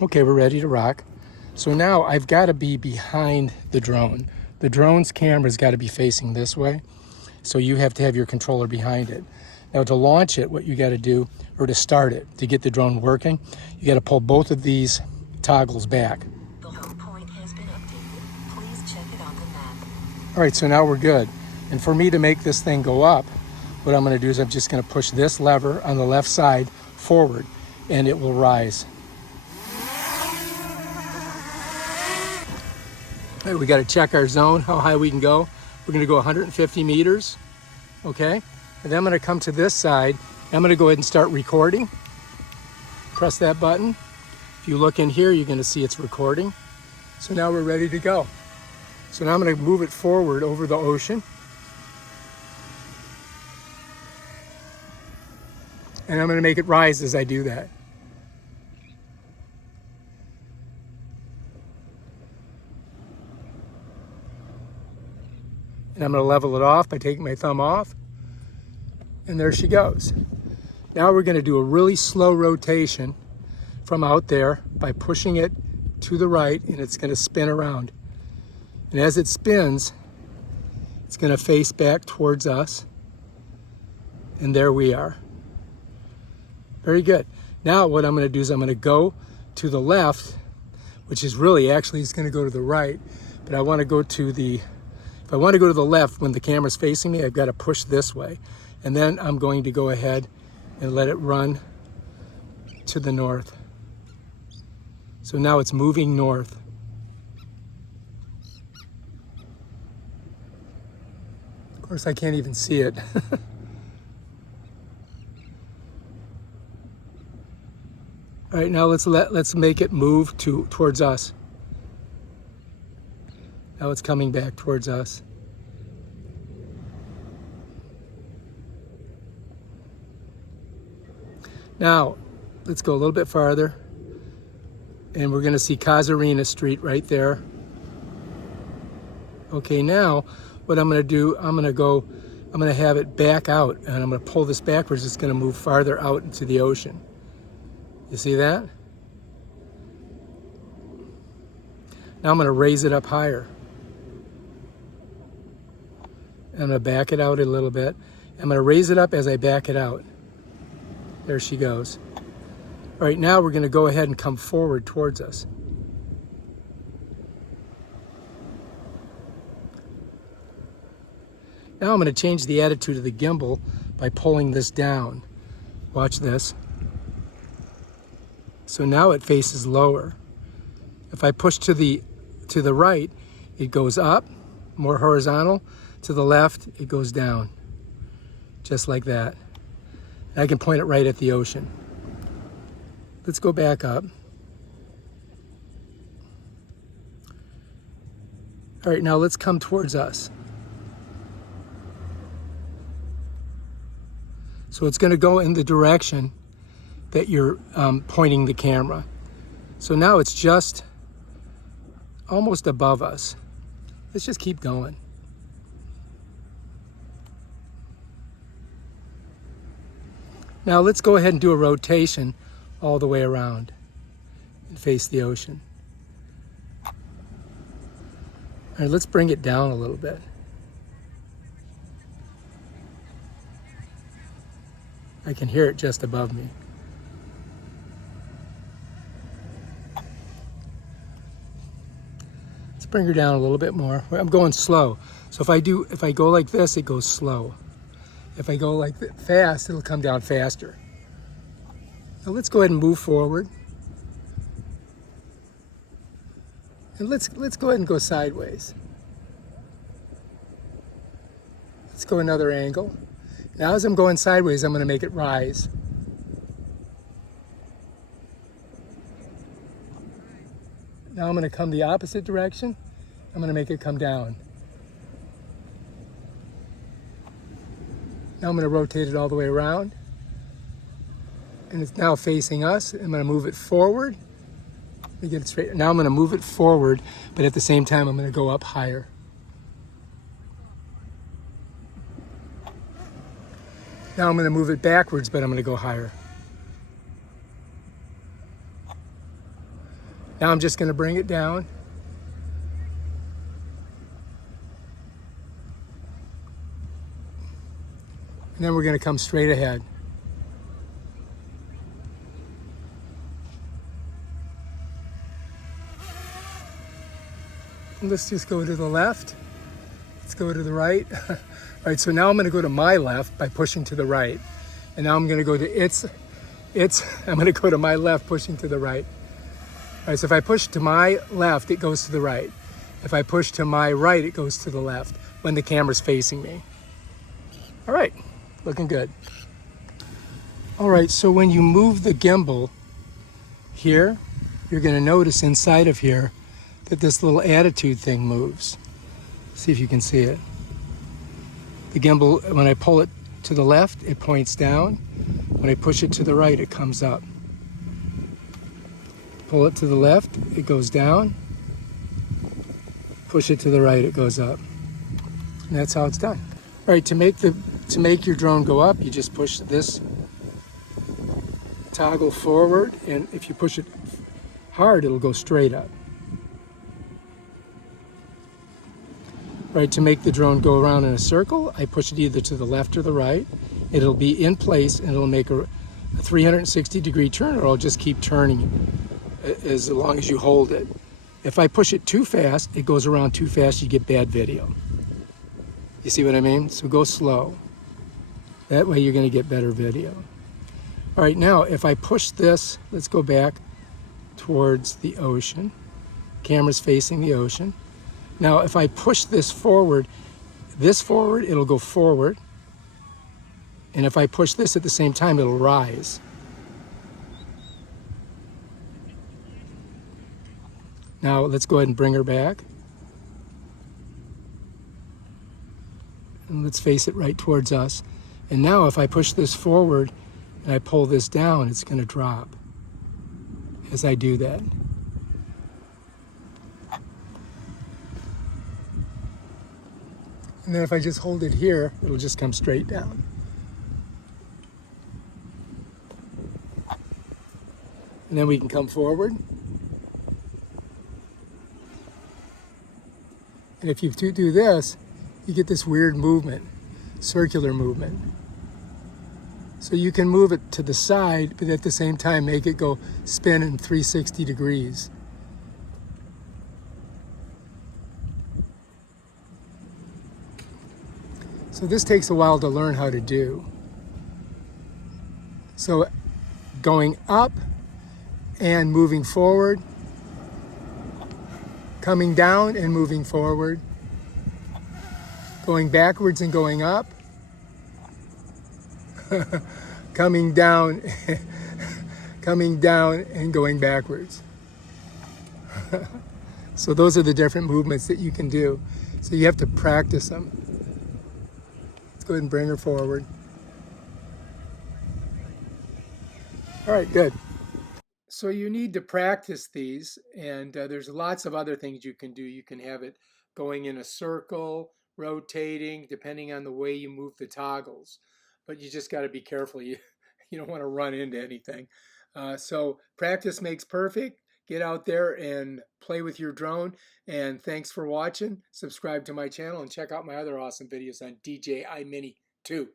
Okay, we're ready to rock. So now I've got to be behind the drone. The drone's camera's got to be facing this way. So you have to have your controller behind it. Now to launch it, what you got to do, or to start it, to get the drone working, you got to pull both of these toggles back. The home point has been updated. Please check it on the map. All right, so now we're good. And for me to make this thing go up, what I'm going to do is I'm just going to push this lever on the left side forward, and it will rise. All right, we got to check our zone, how high we can go. We're going to go 150 meters, okay? And then I'm going to come to this side. I'm going to go ahead and start recording. Press that button. If you look in here, you're going to see it's recording. So now we're ready to go. So now I'm going to move it forward over the ocean. And I'm going to make it rise as I do that. And I'm going to level it off by taking my thumb off. And there she goes. Now we're going to do a really slow rotation from out there by pushing it to the right, and it's going to spin around. And as it spins, it's going to face back towards us. And there we are. Very good. Now what I'm going to do is I'm going to go to the left, which is really actually it's going to go to the right, but I want to go to the, if I want to go to the left when the camera's facing me, I've got to push this way. And then I'm going to go ahead and let it run to the north. So now it's moving north. Of course, I can't even see it. All right, now let's make it move towards us. Now it's coming back towards us. Now, let's go a little bit farther. And we're gonna see Casuarina Street right there. Okay, now what I'm gonna do, I'm gonna have it back out, and I'm gonna pull this backwards. It's gonna move farther out into the ocean. You see that? Now I'm gonna raise it up higher. I'm gonna back it out a little bit. I'm gonna raise it up as I back it out. There she goes. All right, now we're gonna go ahead and come forward towards us. Now I'm gonna change the attitude of the gimbal by pulling this down. Watch this. So now it faces lower. If I push to the right, it goes up, more horizontal. To the left, it goes down, just like that. And I can point it right at the ocean. Let's go back up. All right, now let's come towards us. So it's going to go in the direction that you're pointing the camera. So now it's just almost above us. Let's just keep going. Now let's go ahead and do a rotation all the way around and face the ocean. All right, let's bring it down a little bit. I can hear it just above me. Let's bring her down a little bit more. I'm going slow. So if I go like this, it goes slow. If I go like fast, it'll come down faster. Now let's go ahead and move forward. And let's go ahead and go sideways. Let's go another angle. Now as I'm going sideways, I'm going to make it rise. Now I'm going to come the opposite direction. I'm going to make it come down. Now I'm going to rotate it all the way around. And it's now facing us. I'm going to move it forward. Let me get it straight. Now I'm going to move it forward, but at the same time, I'm going to go up higher. Now I'm going to move it backwards, but I'm going to go higher. Now I'm just going to bring it down. And then we're going to come straight ahead. Let's just go to the left. Let's go to the right. All right, so now I'm going to go to my left by pushing to the right. And now I'm going to go to I'm going to go to my left pushing to the right. All right, so if I push to my left, it goes to the right. If I push to my right, it goes to the left when the camera's facing me. All right, looking good. All right, so when you move the gimbal here, you're going to notice inside of here that this little attitude thing moves. See if you can see it. The gimbal, when I pull it to the left, it points down. When I push it to the right, it comes up. Pull it to the left, it goes down. Push it to the right, it goes up. And that's how it's done. All right, to make your drone go up, you just push this toggle forward, and if you push it hard, it'll go straight up. Right, to make the drone go around in a circle, I push it either to the left or the right. It'll be in place and it'll make a 360-degree turn, or it'll just keep turning as long as you hold it. If I push it too fast, it goes around too fast, you get bad video. You see what I mean? So go slow. That way you're going to get better video. All right, now if I push this, let's go back towards the ocean. Camera's facing the ocean. Now, if I push this forward, it'll go forward. And if I push this at the same time, it'll rise. Now, let's go ahead and bring her back. And let's face it right towards us. And now, if I push this forward and I pull this down, it's going to drop as I do that. And then if I just hold it here, it'll just come straight down. And then we can come forward. And if you do this, you get this weird movement, circular movement. So you can move it to the side, but at the same time make it go spin in 360 degrees. So this takes a while to learn how to do. So going up and moving forward, coming down and moving forward, going backwards and going up, coming down and going backwards. So those are the different movements that you can do. So you have to practice them. Go ahead and bring her forward. All right, good. So you need to practice these, and there's lots of other things you can do. You can have it going in a circle, rotating, depending on the way you move the toggles. But you just got to be careful. You don't want to run into anything. So practice makes perfect. Get out there and play with your drone. And thanks for watching. Subscribe to my channel and check out my other awesome videos on DJI Mini 2.